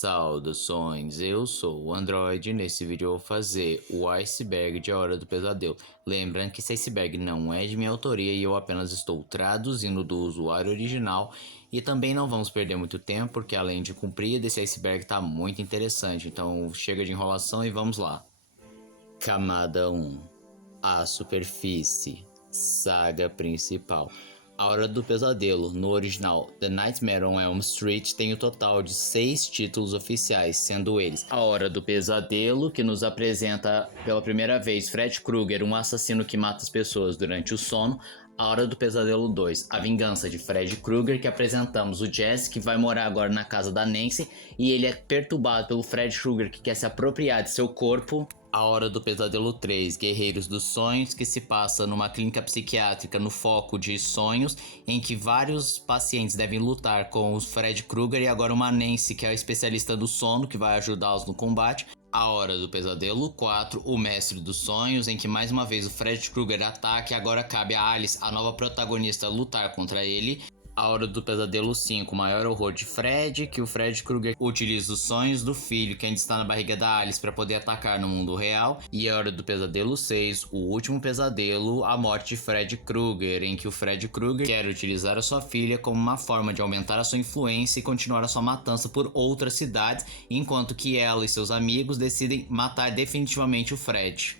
Saudações, eu sou o Android e nesse vídeo eu vou fazer o iceberg de A Hora do Pesadelo. Lembrando que esse iceberg não é de minha autoria e eu apenas estou traduzindo do usuário original. E também não vamos perder muito tempo porque além de comprido, esse iceberg está muito interessante. Então chega de enrolação e vamos lá. Camada 1. A superfície. Saga principal. A Hora do Pesadelo, no original The Nightmare on Elm Street, tem o total de 6 títulos oficiais, sendo eles A Hora do Pesadelo, que nos apresenta pela primeira vez Fred Krueger, um assassino que mata as pessoas durante o sono. A Hora do Pesadelo 2, A Vingança de Fred Krueger, que apresentamos o Jesse, que vai morar agora na casa da Nancy, e ele é perturbado pelo Fred Krueger, que quer se apropriar de seu corpo. A Hora do Pesadelo 3, Guerreiros dos Sonhos, que se passa numa clínica psiquiátrica no foco de sonhos, em que vários pacientes devem lutar com o Fred Krueger e agora uma Nancy, que é a especialista do sono, que vai ajudá-los no combate. A Hora do Pesadelo 4, O Mestre dos Sonhos, em que mais uma vez o Fred Krueger ataca e agora cabe a Alice, a nova protagonista, lutar contra ele. A Hora do Pesadelo 5, o maior horror de Fred, que o Fred Krueger utiliza os sonhos do filho que ainda está na barriga da Alice para poder atacar no mundo real. E a Hora do Pesadelo 6, o último pesadelo, a morte de Fred Krueger, em que o Fred Krueger quer utilizar a sua filha como uma forma de aumentar a sua influência e continuar a sua matança por outras cidades, enquanto que ela e seus amigos decidem matar definitivamente o Fred.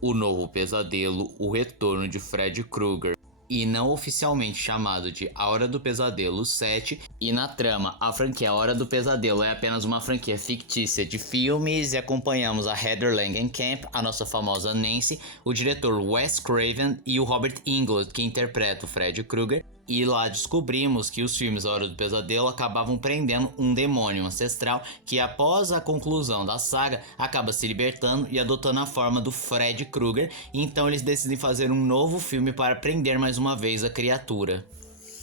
O novo pesadelo, o retorno de Fred Krueger. E não oficialmente chamado de A Hora do Pesadelo 7, e na trama, a franquia A Hora do Pesadelo é apenas uma franquia fictícia de filmes e acompanhamos a Heather Langenkamp, a nossa famosa Nancy, o diretor Wes Craven e o Robert Englund, que interpreta o Fred Krueger. E lá descobrimos que os filmes A Hora do Pesadelo acabavam prendendo um demônio ancestral que após a conclusão da saga acaba se libertando e adotando a forma do Fred Krueger, e então eles decidem fazer um novo filme para prender mais uma vez a criatura.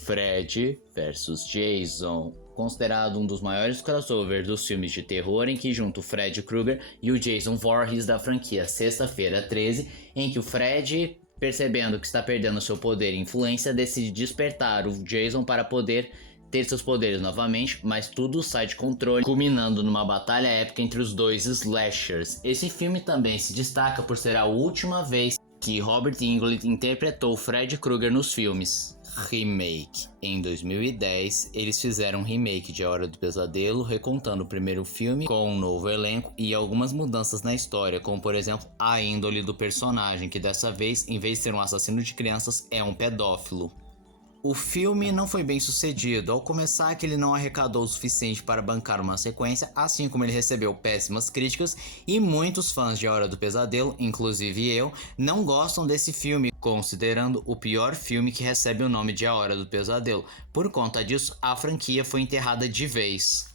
Fred vs Jason, considerado um dos maiores crossovers dos filmes de terror, em que junta o Fred Krueger e o Jason Voorhees da franquia Sexta-feira 13, em que o Fred, percebendo que está perdendo seu poder e influência, decide despertar o Jason para poder ter seus poderes novamente, mas tudo sai de controle, culminando numa batalha épica entre os dois slashers. Esse filme também se destaca por ser a última vez que Robert Englund interpretou Fred Krueger nos filmes. Remake. Em 2010, eles fizeram um remake de A Hora do Pesadelo, recontando o primeiro filme com um novo elenco e algumas mudanças na história, como por exemplo a índole do personagem, que dessa vez, em vez de ser um assassino de crianças, é um pedófilo. O filme não foi bem sucedido, ao começar que ele não arrecadou o suficiente para bancar uma sequência, assim como ele recebeu péssimas críticas, e muitos fãs de A Hora do Pesadelo, inclusive eu, não gostam desse filme, considerando o pior filme que recebe o nome de A Hora do Pesadelo. Por conta disso, a franquia foi enterrada de vez.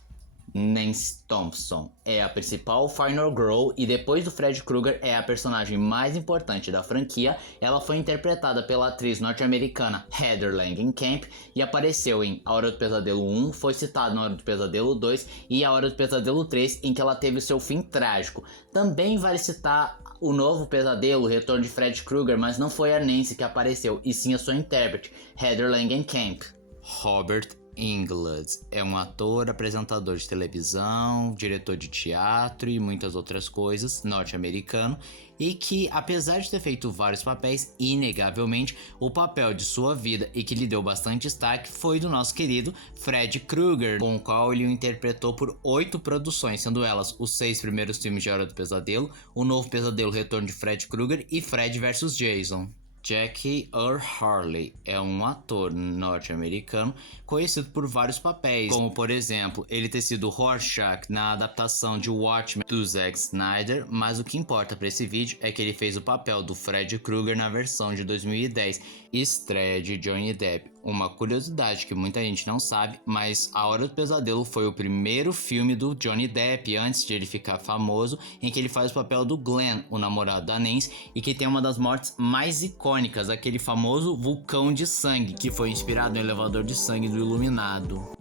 Nancy Thompson é a principal Final Girl e depois do Fred Krueger é a personagem mais importante da franquia. Ela foi interpretada pela atriz norte-americana Heather Langenkamp e apareceu em A Hora do Pesadelo 1, foi citada na Hora do Pesadelo 2 e A Hora do Pesadelo 3, em que ela teve o seu fim trágico. Também vale citar o novo pesadelo, o retorno de Fred Krueger, mas não foi a Nancy que apareceu, e sim a sua intérprete, Heather Langenkamp. Robert Englund é um ator, apresentador de televisão, diretor de teatro e muitas outras coisas, norte-americano, e que, apesar de ter feito vários papéis, inegavelmente, o papel de sua vida e que lhe deu bastante destaque foi do nosso querido Fred Krueger, com o qual ele o interpretou por 8 produções, sendo elas os 6 primeiros filmes de A Hora do Pesadelo, O Novo Pesadelo, Retorno de Fred Krueger e Fred vs Jason. Jackie Earle Haley é um ator norte-americano conhecido por vários papéis, como por exemplo, ele ter sido Rorschach na adaptação de Watchmen do Zack Snyder, mas o que importa para esse vídeo é que ele fez o papel do Fred Krueger na versão de 2010, estreia de Johnny Depp. Uma curiosidade que muita gente não sabe, mas A Hora do Pesadelo foi o primeiro filme do Johnny Depp, antes de ele ficar famoso, em que ele faz o papel do Glenn, o namorado da Nancy, e que tem uma das mortes mais icônicas, aquele famoso vulcão de sangue, que foi inspirado no elevador de sangue do Iluminado.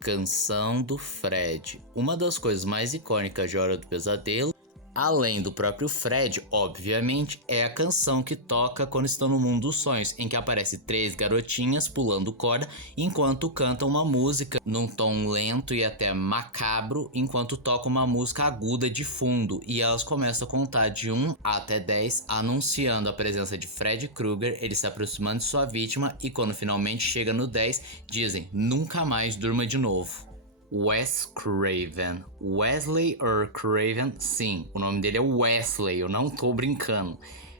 Canção do Fred. Uma das coisas mais icônicas de A Hora do Pesadelo Além do próprio Fred, obviamente, é a canção que toca quando estão no mundo dos sonhos, em que aparece 3 garotinhas pulando corda enquanto cantam uma música num tom lento e até macabro, enquanto tocam uma música aguda de fundo, e elas começam a contar de 1 até 10, anunciando a presença de Fred Krueger, ele se aproximando de sua vítima, e quando finalmente chega no 10, dizem: nunca mais durma de novo. Wes Craven. Wesley Earl Craven, sim, o nome dele é Wesley, eu não tô brincando.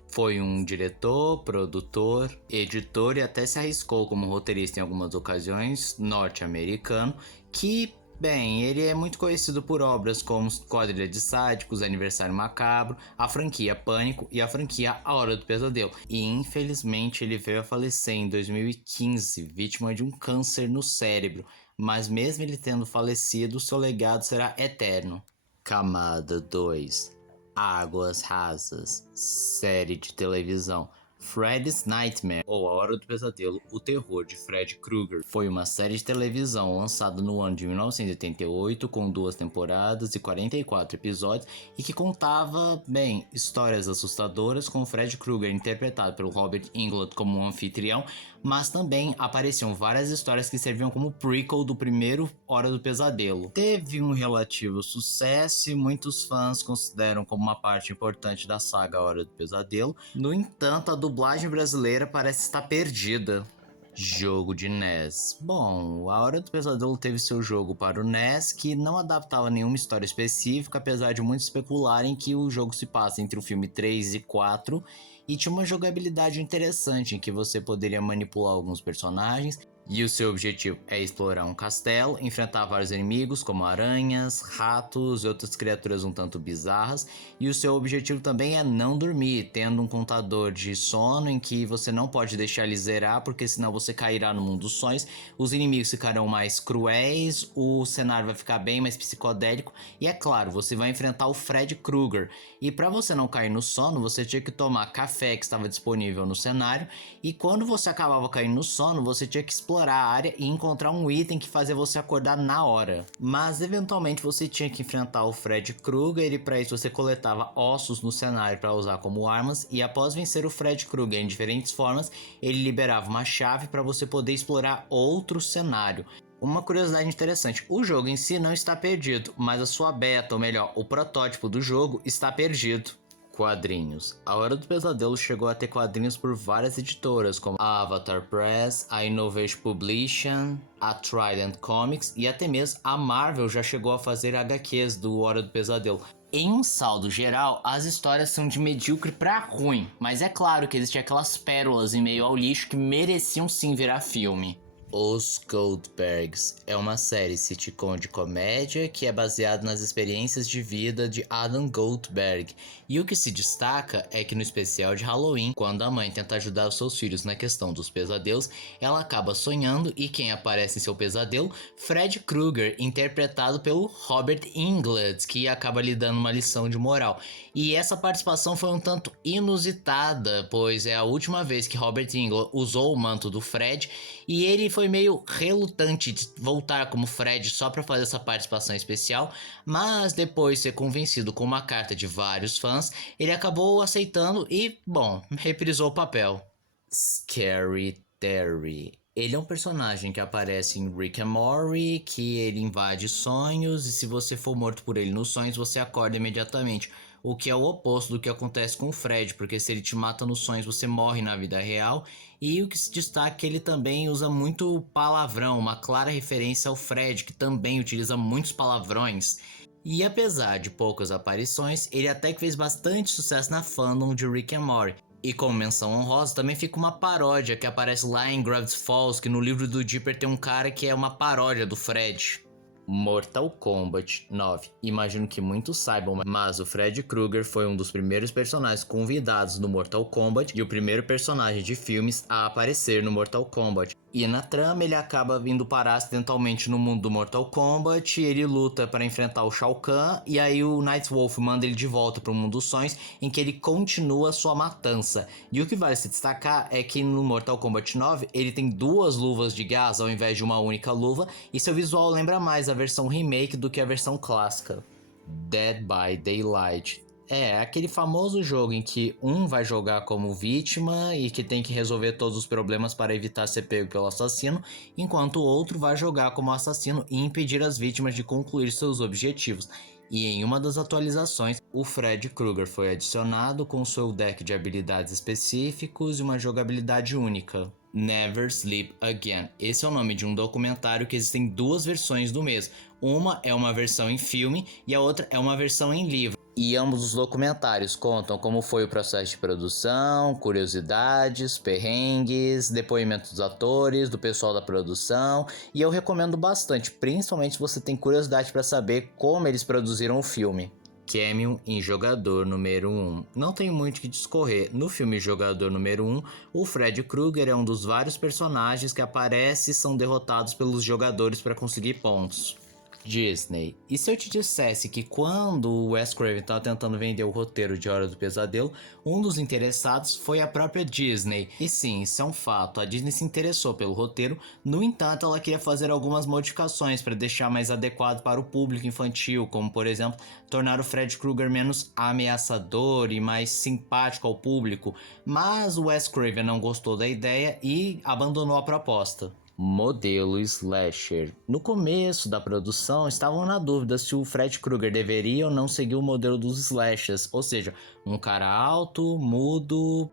Foi um diretor, produtor, editor e até se arriscou como roteirista em algumas ocasiões, norte-americano, que, bem, ele é muito conhecido por obras como Quadrilha de Sádicos, Aniversário Macabro, a franquia Pânico e a franquia A Hora do Pesadelo. E infelizmente ele veio a falecer em 2015, vítima de um câncer no cérebro, mas mesmo ele tendo falecido, seu legado será eterno. Camada 2. Águas Rasas. Série de televisão. Freddy's Nightmare, ou A Hora do Pesadelo, o terror de Fred Krueger, foi uma série de televisão lançada no ano de 1988 com 2 temporadas e 44 episódios e que contava, bem, histórias assustadoras com Fred Krueger interpretado pelo Robert Englund como um anfitrião, mas também apareciam várias histórias que serviam como prequel do primeiro Hora do Pesadelo. Teve um relativo sucesso e muitos fãs consideram como uma parte importante da saga Hora do Pesadelo. No entanto, a dublagem brasileira parece estar perdida. Jogo de NES. Bom, A Hora do Pesadelo teve seu jogo para o NES, que não adaptava nenhuma história específica, apesar de muitos especularem que o jogo se passa entre o filme 3 e 4, e tinha uma jogabilidade interessante em que você poderia manipular alguns personagens, e o seu objetivo é explorar um castelo, enfrentar vários inimigos como aranhas, ratos e outras criaturas um tanto bizarras, e o seu objetivo também é não dormir, tendo um contador de sono em que você não pode deixar ele zerar, porque senão você cairá no mundo dos sonhos, os inimigos ficarão mais cruéis, o cenário vai ficar bem mais psicodélico, e é claro, você vai enfrentar o Fred Krueger, e para você não cair no sono, você tinha que tomar café que estava disponível no cenário, e quando você acabava caindo no sono, você tinha que explorar a área e encontrar um item que fazia você acordar na hora. Mas eventualmente você tinha que enfrentar o Fred Krueger e para isso você coletava ossos no cenário para usar como armas, e após vencer o Fred Krueger em diferentes formas, ele liberava uma chave para você poder explorar outro cenário. Uma curiosidade interessante, o jogo em si não está perdido, mas a sua beta, ou melhor, o protótipo do jogo está perdido. Quadrinhos. A Hora do Pesadelo chegou a ter quadrinhos por várias editoras, como a Avatar Press, a Innovation Publishing, a Trident Comics e até mesmo a Marvel já chegou a fazer HQs do Hora do Pesadelo. Em um saldo geral, as histórias são de medíocre pra ruim, mas é claro que existiam aquelas pérolas em meio ao lixo que mereciam sim virar filme. Os Goldbergs é uma série sitcom de comédia que é baseada nas experiências de vida de Adam Goldberg, e o que se destaca é que no especial de Halloween, quando a mãe tenta ajudar os seus filhos na questão dos pesadelos, ela acaba sonhando e quem aparece em seu pesadelo? Fred Krueger, interpretado pelo Robert Englund, que acaba lhe dando uma lição de moral. E essa participação foi um tanto inusitada, pois é a última vez que Robert Englund usou o manto do Fred, e ele foi meio relutante de voltar como Fred só para fazer essa participação especial, mas depois de ser convencido com uma carta de vários fãs, ele acabou aceitando e, bom, reprisou o papel. Scary Terry. Ele é um personagem que aparece em Rick and Morty, que ele invade sonhos e se você for morto por ele nos sonhos, você acorda imediatamente. O que é o oposto do que acontece com o Fred, porque se ele te mata nos sonhos, você morre na vida real. E o que se destaca é que ele também usa muito palavrão, uma clara referência ao Fred, que também utiliza muitos palavrões. E apesar de poucas aparições, ele até que fez bastante sucesso na fandom de Rick and Morty. E como menção honrosa, também fica uma paródia que aparece lá em Gravity Falls, que no livro do Dipper tem um cara que é uma paródia do Fred. Mortal Kombat 9. Imagino que muitos saibam, mas o Fred Krueger foi um dos primeiros personagens convidados no Mortal Kombat e o primeiro personagem de filmes a aparecer no Mortal Kombat. E na trama ele acaba vindo parar acidentalmente no mundo do Mortal Kombat, ele luta para enfrentar o Shao Kahn e aí o Nightwolf manda ele de volta para o mundo dos sonhos, em que ele continua sua matança. E o que vai se destacar é que no Mortal Kombat 9 ele tem 2 luvas de gás ao invés de uma única luva, e seu visual lembra mais a versão remake do que a versão clássica. Dead by Daylight. É, aquele famoso jogo em que um vai jogar como vítima e que tem que resolver todos os problemas para evitar ser pego pelo assassino, enquanto o outro vai jogar como assassino e impedir as vítimas de concluir seus objetivos. E em uma das atualizações, o Fred Krueger foi adicionado com seu deck de habilidades específicos e uma jogabilidade única. Never Sleep Again. Esse é o nome de um documentário que existem duas versões do mesmo. Uma é uma versão em filme e a outra é uma versão em livro. E ambos os documentários contam como foi o processo de produção, curiosidades, perrengues, depoimentos dos atores, do pessoal da produção, e eu recomendo bastante, principalmente se você tem curiosidade para saber como eles produziram o filme. Cameo em Jogador número 1. Não tem muito o que discorrer. No filme Jogador número 1, o Fred Krueger é um dos vários personagens que aparecem e são derrotados pelos jogadores para conseguir pontos. Disney. E se eu te dissesse que quando o Wes Craven estava tentando vender o roteiro de Hora do Pesadelo, um dos interessados foi a própria Disney. E sim, isso é um fato, a Disney se interessou pelo roteiro, no entanto ela queria fazer algumas modificações para deixar mais adequado para o público infantil, como por exemplo, tornar o Fred Krueger menos ameaçador e mais simpático ao público, mas o Wes Craven não gostou da ideia e abandonou a proposta. Modelo slasher. No começo da produção, estavam na dúvida se o Fred Krueger deveria ou não seguir o modelo dos slashers, ou seja, um cara alto, mudo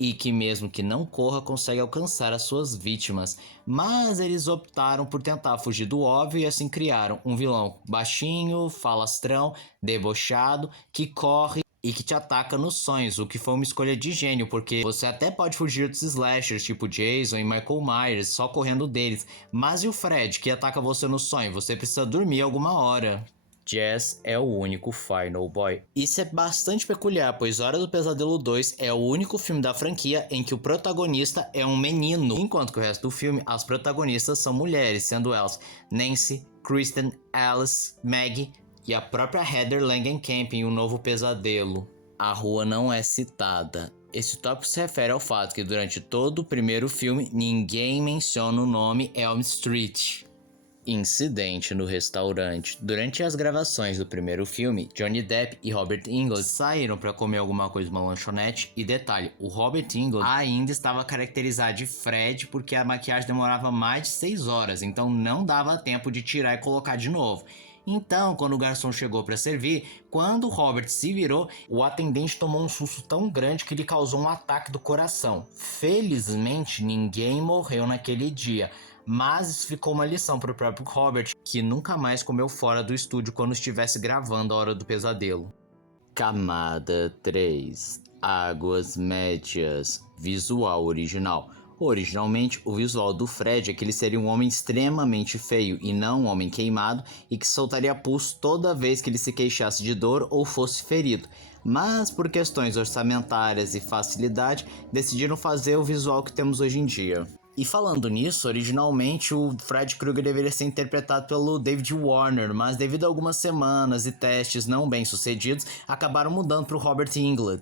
e que mesmo que não corra consegue alcançar as suas vítimas. Mas eles optaram por tentar fugir do óbvio e assim criaram um vilão baixinho, falastrão, debochado, que corre e que te ataca nos sonhos, o que foi uma escolha de gênio, porque você até pode fugir dos slashers, tipo Jason e Michael Myers, só correndo deles, mas e o Fred, que ataca você no sonho? Você precisa dormir alguma hora. Jazz é o único Final Boy. Isso é bastante peculiar, pois Hora do Pesadelo 2 é o único filme da franquia em que o protagonista é um menino, enquanto que o resto do filme, as protagonistas são mulheres, sendo elas Nancy, Kristen, Alice, Maggie e a própria Heather Langenkamp em O Novo Pesadelo. A rua não é citada. Esse tópico se refere ao fato que durante todo o primeiro filme ninguém menciona o nome Elm Street. Incidente no restaurante. Durante as gravações do primeiro filme, Johnny Depp e Robert Englund saíram para comer alguma coisa numa lanchonete e detalhe, o Robert Englund ainda estava caracterizado de Fred porque a maquiagem demorava mais de 6 horas, então não dava tempo de tirar e colocar de novo. Então, quando o garçom chegou para servir, quando Robert se virou, o atendente tomou um susto tão grande que lhe causou um ataque do coração. Felizmente, ninguém morreu naquele dia, mas isso ficou uma lição para o próprio Robert, que nunca mais comeu fora do estúdio quando estivesse gravando A Hora do Pesadelo. Camada 3. Águas Médias. Visual original. Originalmente, o visual do Fred é que ele seria um homem extremamente feio e não um homem queimado e que soltaria pulso toda vez que ele se queixasse de dor ou fosse ferido. Mas por questões orçamentárias e facilidade, decidiram fazer o visual que temos hoje em dia. E falando nisso, originalmente o Fred Krueger deveria ser interpretado pelo David Warner, mas devido a algumas semanas e testes não bem sucedidos, acabaram mudando para o Robert Englund.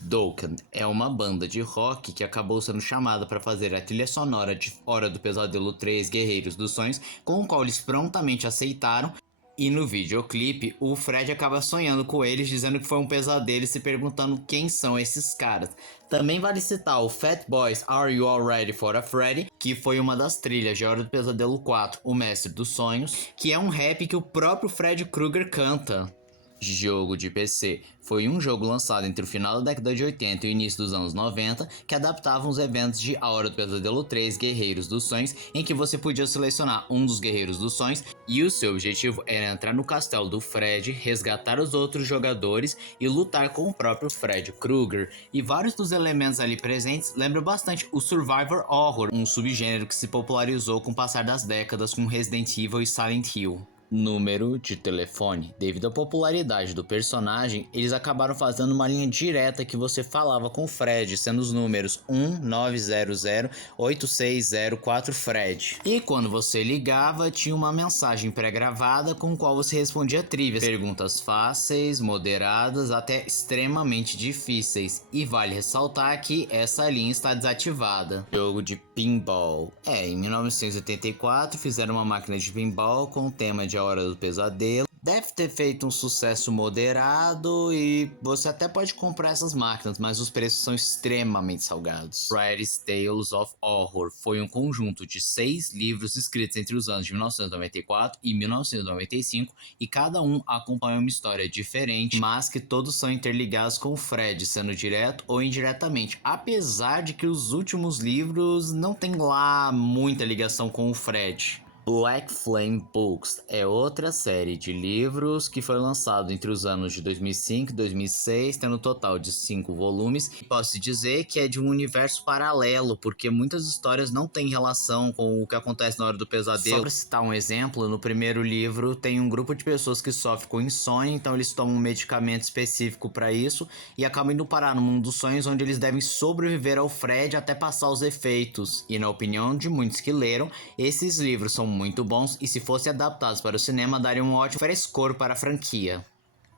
Dokken é uma banda de rock que acabou sendo chamada para fazer a trilha sonora de Hora do Pesadelo 3 Guerreiros dos Sonhos, com o qual eles prontamente aceitaram, e no videoclipe o Fred acaba sonhando com eles, dizendo que foi um pesadelo e se perguntando quem são esses caras. Também vale citar o Fat Boys Are You All Ready for a Freddy, que foi uma das trilhas de Hora do Pesadelo 4, O Mestre dos Sonhos, que é um rap que o próprio Fred Krueger canta. Jogo de PC. Foi um jogo lançado entre o final da década de 80 e o início dos anos 90 que adaptava os eventos de A Hora do Pesadelo 3 Guerreiros dos Sonhos, em que você podia selecionar um dos Guerreiros dos Sonhos e o seu objetivo era entrar no castelo do Fred, resgatar os outros jogadores e lutar com o próprio Fred Krueger. E vários dos elementos ali presentes lembram bastante o Survivor Horror, um subgênero que se popularizou com o passar das décadas com Resident Evil e Silent Hill. Número de telefone. Devido à popularidade do personagem, eles acabaram fazendo uma linha direta que você falava com o Fred, sendo os números 1900-8604 Fred. E quando você ligava, tinha uma mensagem pré-gravada com a qual você respondia trivias, perguntas fáceis, moderadas, até extremamente difíceis. E vale ressaltar que essa linha está desativada. Jogo de pinball. Em 1984 fizeram uma máquina de pinball com o tema de A Hora do Pesadelo, Deve ter feito um sucesso moderado e você até pode comprar essas máquinas, mas os preços são extremamente salgados. Freddy's Tales of Horror foi um conjunto de 6 livros escritos entre os anos de 1994 e 1995 e cada um acompanha uma história diferente, mas que todos são interligados com o Fred, sendo direto ou indiretamente, apesar de que os últimos livros não tem lá muita ligação com o Fred. Black Flame Books é outra série de livros que foi lançado entre os anos de 2005 e 2006, tendo um total de 5 volumes. Posso dizer que é de um universo paralelo, porque muitas histórias não têm relação com o que acontece na Hora do Pesadelo. Só para citar um exemplo, no primeiro livro tem um grupo de pessoas que sofrem com insônia, então eles tomam um medicamento específico para isso e acabam indo parar no mundo dos sonhos, onde eles devem sobreviver ao Fred até passar os efeitos. E na opinião de muitos que leram, esses livros são muito bons e se fossem adaptados para o cinema dariam um ótimo frescor para a franquia.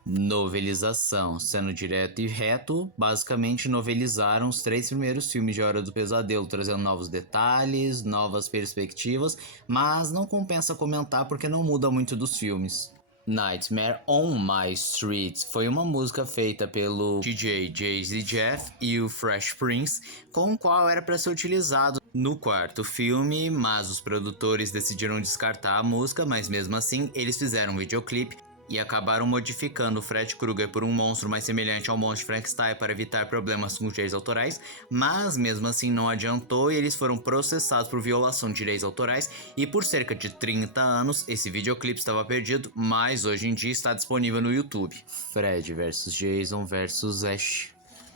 Novelização, sendo direto e reto, basicamente novelizaram os 3 primeiros filmes de Hora do Pesadelo, trazendo novos detalhes, novas perspectivas, mas não compensa comentar porque não muda muito dos filmes. Nightmare on My Street foi uma música feita pelo DJ Jay-Z Jeff e o Fresh Prince, com o qual era para ser utilizado no quarto filme, mas os produtores decidiram descartar a música, mas mesmo assim eles fizeram um videoclipe e acabaram modificando o Fred Krueger por um monstro mais semelhante ao monstro Frankenstein para evitar problemas com os direitos autorais, mas mesmo assim não adiantou e eles foram processados por violação de direitos autorais e por cerca de 30 anos esse videoclipe estava perdido, mas hoje em dia está disponível no YouTube. Fred vs Jason vs Ash.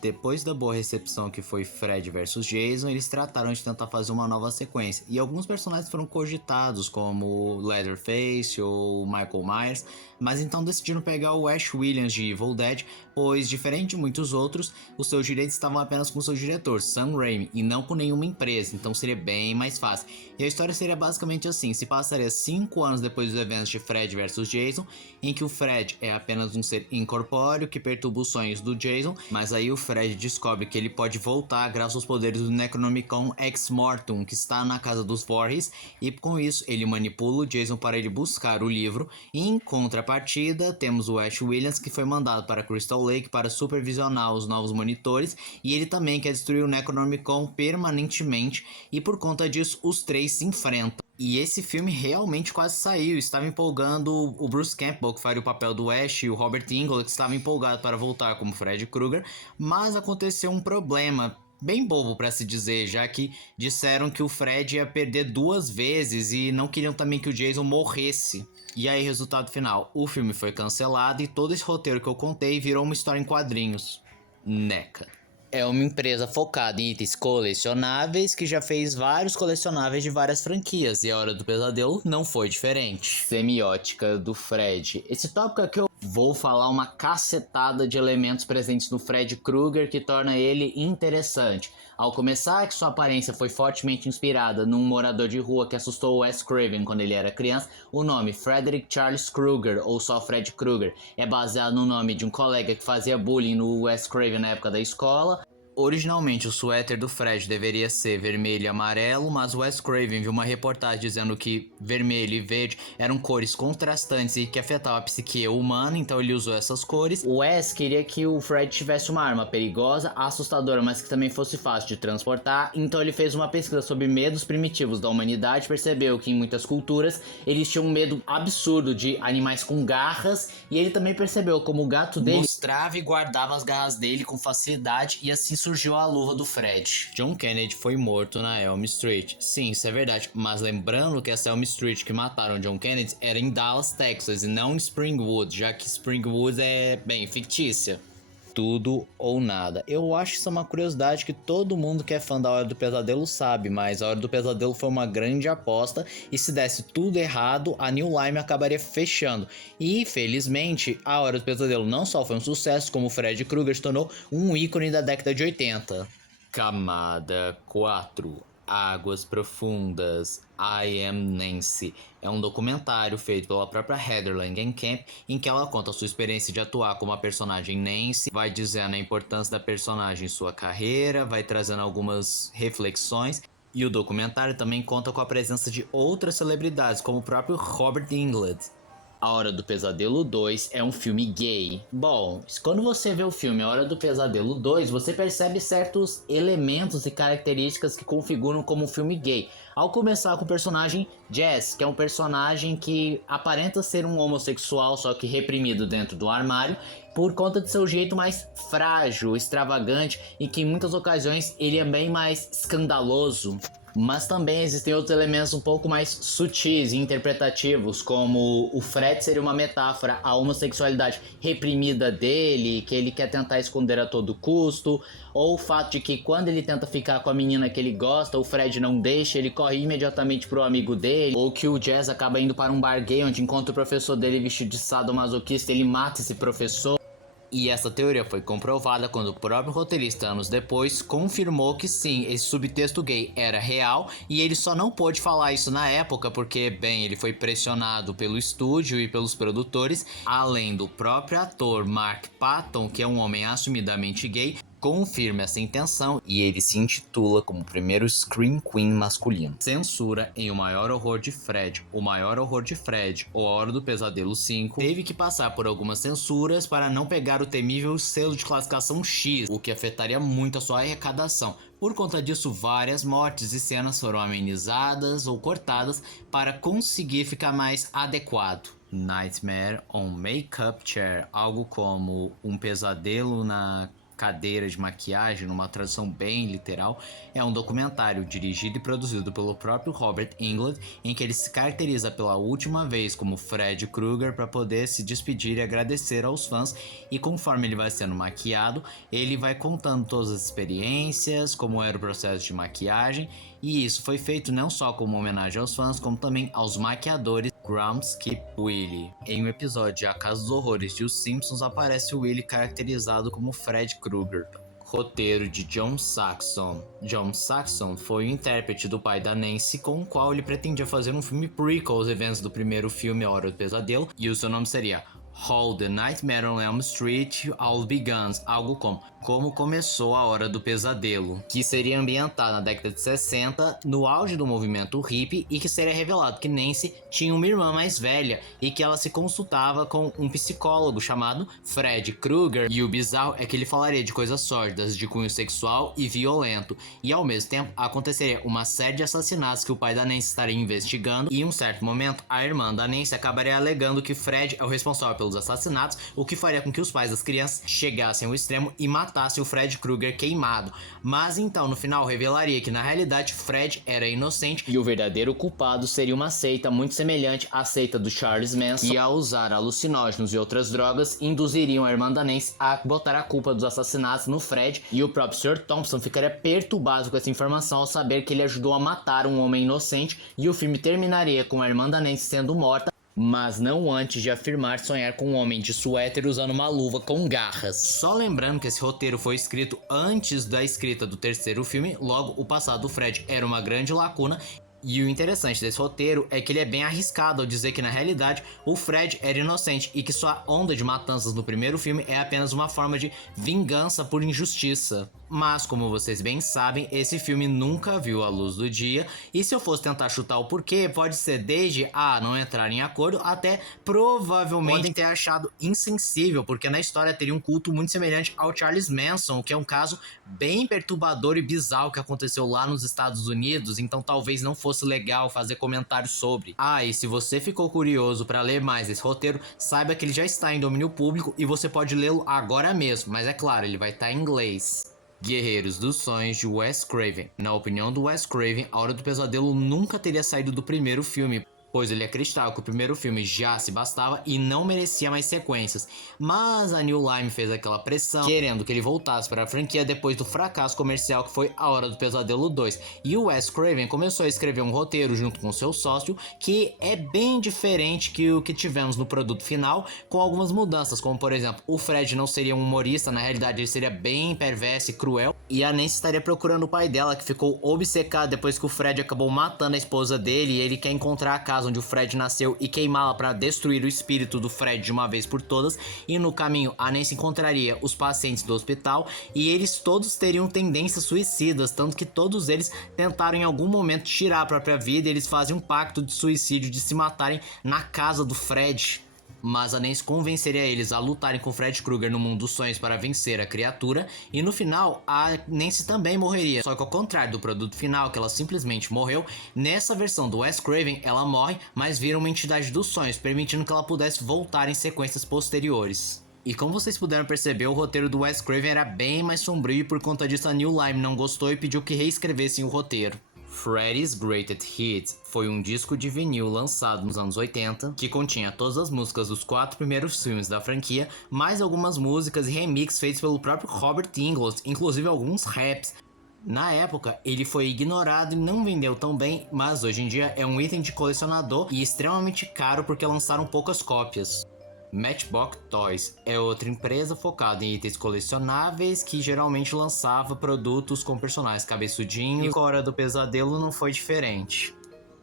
Depois da boa recepção que foi Fred vs Jason, eles trataram de tentar fazer uma nova sequência. E alguns personagens foram cogitados, como Leatherface ou Michael Myers, mas então decidiram pegar o Ash Williams de Evil Dead, pois, diferente de muitos outros, os seus direitos estavam apenas com o seu diretor, Sam Raimi, e não com nenhuma empresa, então seria bem mais fácil. E a história seria basicamente assim, se passaria 5 anos depois dos eventos de Fred vs Jason, em que o Fred é apenas um ser incorpóreo que perturba os sonhos do Jason, mas aí o Fred descobre que ele pode voltar graças aos poderes do Necronomicon Ex Mortum, que está na casa dos Voorhees, e com isso ele manipula o Jason para ele buscar o livro, e em contrapartida temos o Ash Williams, que foi mandado para Crystal Lake para supervisionar os novos monitores, e ele também quer destruir o Necronomicon permanentemente, e por conta disso os 3 se enfrentam. E esse filme realmente quase saiu, estava empolgando o Bruce Campbell, que faria o papel do Ash, e o Robert Englund, que estava empolgado para voltar como Fred Krueger, mas aconteceu um problema bem bobo para se dizer, já que disseram que o Fred ia perder 2 vezes e não queriam também que o Jason morresse. E aí, resultado final, o filme foi cancelado e todo esse roteiro que eu contei virou uma história em quadrinhos. NECA. É uma empresa focada em itens colecionáveis que já fez vários colecionáveis de várias franquias e a Hora do Pesadelo não foi diferente. Semiótica do Fred. Esse tópico aqui eu vou falar uma cacetada de elementos presentes no Fred Krueger que torna ele interessante. Ao começar, que sua aparência foi fortemente inspirada num morador de rua que assustou o Wes Craven quando ele era criança, o nome Frederick Charles Krueger, ou só Fred Krueger, é baseado no nome de um colega que fazia bullying no Wes Craven na época da escola. Originalmente o suéter do Fred deveria ser vermelho e amarelo, mas Wes Craven viu uma reportagem dizendo que vermelho e verde eram cores contrastantes e que afetavam a psique humana, então ele usou essas cores. O Wes queria que o Fred tivesse uma arma perigosa, assustadora, mas que também fosse fácil de transportar, então ele fez uma pesquisa sobre medos primitivos da humanidade, percebeu que em muitas culturas eles tinham um medo absurdo de animais com garras, e ele também percebeu como o gato dele mostrava e guardava as garras dele com facilidade, e assim surgiu a luva do Fred. John Kennedy foi morto na Elm Street. Sim, isso é verdade, mas lembrando que essa Elm Street que mataram John Kennedy era em Dallas, Texas, e não em Springwood, já que Springwood é, bem, fictícia. Tudo ou nada. Eu acho isso uma curiosidade que todo mundo que é fã da Hora do Pesadelo sabe, mas a Hora do Pesadelo foi uma grande aposta e se desse tudo errado, a New Line acabaria fechando. E, felizmente, a Hora do Pesadelo não só foi um sucesso, como o Fred Krueger se tornou um ícone da década de 80. Camada 4. Águas Profundas, I Am Nancy. É um documentário feito pela própria Heather Langenkamp, em que ela conta a sua experiência de atuar como a personagem Nancy, vai dizendo a importância da personagem em sua carreira, vai trazendo algumas reflexões, e o documentário também conta com a presença de outras celebridades, como o próprio Robert Englund. A Hora do Pesadelo 2 é um filme gay. Bom, quando você vê o filme A Hora do Pesadelo 2, você percebe certos elementos e características que configuram como um filme gay. Ao começar com o personagem Jess, que é um personagem que aparenta ser um homossexual, só que reprimido dentro do armário, por conta de seu jeito mais frágil, extravagante e que em muitas ocasiões ele é bem mais escandaloso. Mas também existem outros elementos um pouco mais sutis e interpretativos, como o Fred seria uma metáfora à homossexualidade reprimida dele, que ele quer tentar esconder a todo custo, ou o fato de que quando ele tenta ficar com a menina que ele gosta, o Fred não deixa, ele corre imediatamente pro amigo dele, ou que o Jazz acaba indo para um bar gay onde encontra o professor dele vestido de sadomasoquista, ele mata esse professor. E essa teoria foi comprovada quando o próprio roteirista, anos depois, confirmou que sim, esse subtexto gay era real e ele só não pôde falar isso na época porque, bem, ele foi pressionado pelo estúdio e pelos produtores, além do próprio ator Mark Patton, que é um homem assumidamente gay, confirma essa intenção e ele se intitula como o primeiro Scream Queen masculino. Censura em O Maior Horror de Fred, O Maior Horror de Fred ou A Hora do Pesadelo 5 teve que passar por algumas censuras para não pegar o temível selo de classificação X, o que afetaria muito a sua arrecadação. Por conta disso, várias mortes e cenas foram amenizadas ou cortadas para conseguir ficar mais adequado. Nightmare on Makeup Chair, algo como um pesadelo na cadeira de maquiagem, numa tradução bem literal, é um documentário dirigido e produzido pelo próprio Robert Englund, em que ele se caracteriza pela última vez como Fred Krueger para poder se despedir e agradecer aos fãs, e conforme ele vai sendo maquiado, ele vai contando todas as experiências, como era o processo de maquiagem, e isso foi feito não só como homenagem aos fãs, como também aos maquiadores Grumps Keep Willie. Em um episódio de A Casa dos Horrores de Os Simpsons aparece o Willie caracterizado como Fred Krueger. Roteiro de John Saxon. John Saxon foi o intérprete do pai da Nancy, com o qual ele pretendia fazer um filme prequel aos eventos do primeiro filme A Hora do Pesadelo, e o seu nome seria How the Nightmare on Elm Street All Began, algo como começou a Hora do Pesadelo, que seria ambientado na década de 60, no auge do movimento hippie, e que seria revelado que Nancy tinha uma irmã mais velha e que ela se consultava com um psicólogo chamado Fred Krueger, e o bizarro é que ele falaria de coisas sórdidas, de cunho sexual e violento, e ao mesmo tempo aconteceria uma série de assassinatos que o pai da Nancy estaria investigando, e em um certo momento a irmã da Nancy acabaria alegando que Fred é o responsável pelos assassinatos, o que faria com que os pais das crianças chegassem ao extremo e matassem o Fred Krueger queimado. Mas então no final revelaria que na realidade Fred era inocente e o verdadeiro culpado seria uma seita muito semelhante à seita do Charles Manson, e ao usar alucinógenos e outras drogas induziriam a irmã da Nancy a botar a culpa dos assassinatos no Fred, e o próprio Sr. Thompson ficaria perturbado com essa informação ao saber que ele ajudou a matar um homem inocente, e o filme terminaria com a irmã da Nancy sendo morta, mas não antes de afirmar sonhar com um homem de suéter usando uma luva com garras. Só lembrando que esse roteiro foi escrito antes da escrita do terceiro filme, logo o passado do Fred era uma grande lacuna. E o interessante desse roteiro é que ele é bem arriscado ao dizer que na realidade o Fred era inocente e que sua onda de matanças no primeiro filme é apenas uma forma de vingança por injustiça. Mas como vocês bem sabem, esse filme nunca viu a luz do dia, e se eu fosse tentar chutar o porquê, pode ser desde não entrar em acordo até provavelmente podem ter achado insensível, porque na história teria um culto muito semelhante ao Charles Manson, que é um caso bem perturbador e bizarro que aconteceu lá nos Estados Unidos, então talvez não fosse legal fazer comentários sobre. E se você ficou curioso para ler mais desse roteiro, saiba que ele já está em domínio público e você pode lê-lo agora mesmo, mas é claro, ele vai estar em inglês. Guerreiros dos Sonhos de Wes Craven. Na opinião do Wes Craven, A Hora do Pesadelo nunca teria saído do primeiro filme, pois ele acreditava que o primeiro filme já se bastava e não merecia mais sequências. Mas a New Line fez aquela pressão, querendo que ele voltasse para a franquia depois do fracasso comercial que foi A Hora do Pesadelo 2. E o Wes Craven começou a escrever um roteiro junto com seu sócio, que é bem diferente que o que tivemos no produto final, com algumas mudanças, como por exemplo, o Fred não seria um humorista, na realidade ele seria bem perverso e cruel, e a Nancy estaria procurando o pai dela, que ficou obcecado depois que o Fred acabou matando a esposa dele, e ele quer encontrar a casa onde o Fred nasceu e queimá-la para destruir o espírito do Fred de uma vez por todas. E no caminho a Nancy encontraria os pacientes do hospital e eles todos teriam tendências suicidas, tanto que todos eles tentaram em algum momento tirar a própria vida, e eles fazem um pacto de suicídio de se matarem na casa do Fred. mas a Nancy convenceria eles a lutarem com Fred Krueger no mundo dos sonhos para vencer a criatura, e no final a Nancy também morreria, só que ao contrário do produto final, que ela simplesmente morreu, nessa versão do Wes Craven ela morre, mas vira uma entidade dos sonhos, permitindo que ela pudesse voltar em sequências posteriores. E como vocês puderam perceber, o roteiro do Wes Craven era bem mais sombrio e por conta disso a New Line não gostou e pediu que reescrevessem o roteiro. Freddy's Greatest Hits foi um disco de vinil lançado nos anos 80 que continha todas as músicas dos 4 primeiros filmes da franquia, mais algumas músicas e remixes feitos pelo próprio Robert Englund, inclusive alguns raps. Na época, ele foi ignorado e não vendeu tão bem, mas hoje em dia é um item de colecionador e extremamente caro porque lançaram poucas cópias. Matchbox Toys é outra empresa focada em itens colecionáveis que geralmente lançava produtos com personagens cabeçudinhos, e com a Hora do Pesadelo não foi diferente.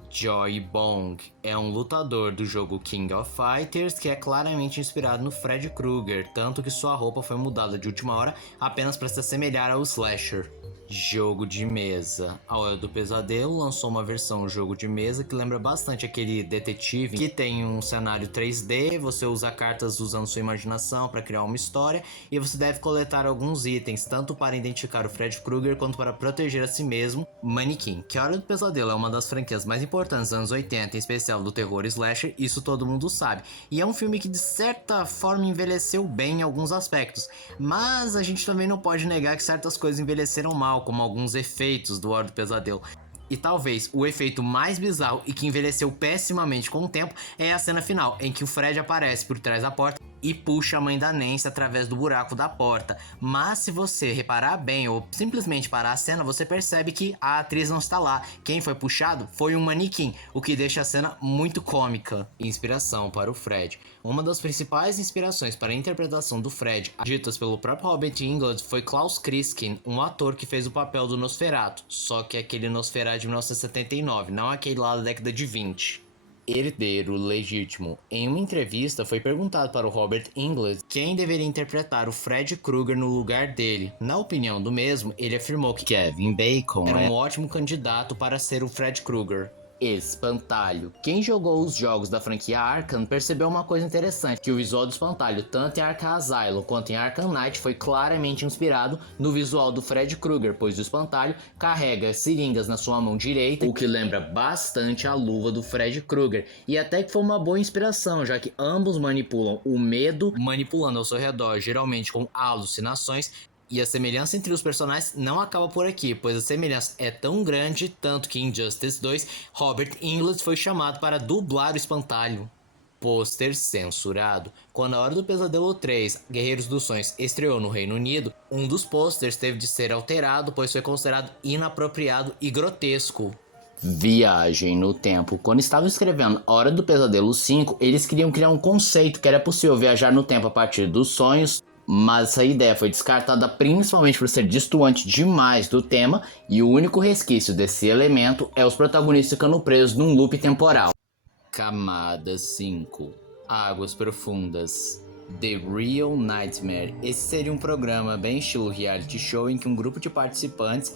Joy Bong é um lutador do jogo King of Fighters que é claramente inspirado no Fred Krueger, tanto que sua roupa foi mudada de última hora apenas para se assemelhar ao slasher. Jogo de mesa. A Hora do Pesadelo lançou uma versão jogo de mesa que lembra bastante aquele detetive que tem um cenário 3D, você usa cartas usando sua imaginação para criar uma história e você deve coletar alguns itens, tanto para identificar o Fred Krueger quanto para proteger a si mesmo. Manequim, que a Hora do Pesadelo é uma das franquias mais importantes dos anos 80, em especial do terror slasher, isso todo mundo sabe. E é um filme que de certa forma envelheceu bem em alguns aspectos, mas a gente também não pode negar que certas coisas envelheceram mal, como alguns efeitos do Hora do Pesadelo. E talvez o efeito mais bizarro e que envelheceu pessimamente com o tempo é a cena final, em que o Fred aparece por trás da porta e puxa a mãe da Nancy através do buraco da porta. Mas se você reparar bem ou simplesmente parar a cena, você percebe que a atriz não está lá. Quem foi puxado foi um manequim, o que deixa a cena muito cômica. Inspiração para o Fred. Uma das principais inspirações para a interpretação do Fred, ditas pelo próprio Robert Englund, foi Klaus Kinski, um ator que fez o papel do Nosferatu, só que aquele Nosferatu de 1979, não aquele lá da década de 20. Herdeiro legítimo. Em uma entrevista, foi perguntado para o Robert Englund quem deveria interpretar o Fred Krueger no lugar dele. Na opinião do mesmo, ele afirmou que Kevin Bacon era um ótimo candidato para ser o Fred Krueger. Espantalho. Quem jogou os jogos da franquia Arkham percebeu uma coisa interessante, que o visual do espantalho, tanto em Arkham Asylum quanto em Arkham Knight, foi claramente inspirado no visual do Fred Krueger, pois o espantalho carrega seringas na sua mão direita, o que lembra bastante a luva do Fred Krueger, e até que foi uma boa inspiração, já que ambos manipulam o medo, manipulando ao seu redor, geralmente com alucinações. E a semelhança entre os personagens não acaba por aqui, pois a semelhança é tão grande, tanto que em Injustice 2, Robert Englund foi chamado para dublar o espantalho. Pôster censurado. Quando a Hora do Pesadelo 3, Guerreiros dos Sonhos, estreou no Reino Unido, um dos pôsteres teve de ser alterado, pois foi considerado inapropriado e grotesco. Viagem no tempo. Quando estavam escrevendo A Hora do Pesadelo 5, eles queriam criar um conceito que era possível viajar no tempo a partir dos sonhos, mas essa ideia foi descartada principalmente por ser destoante demais do tema, e o único resquício desse elemento é os protagonistas ficando presos num loop temporal. Camada 5. Águas Profundas. The Real Nightmare. Esse seria um programa bem estilo reality show em que um grupo de participantes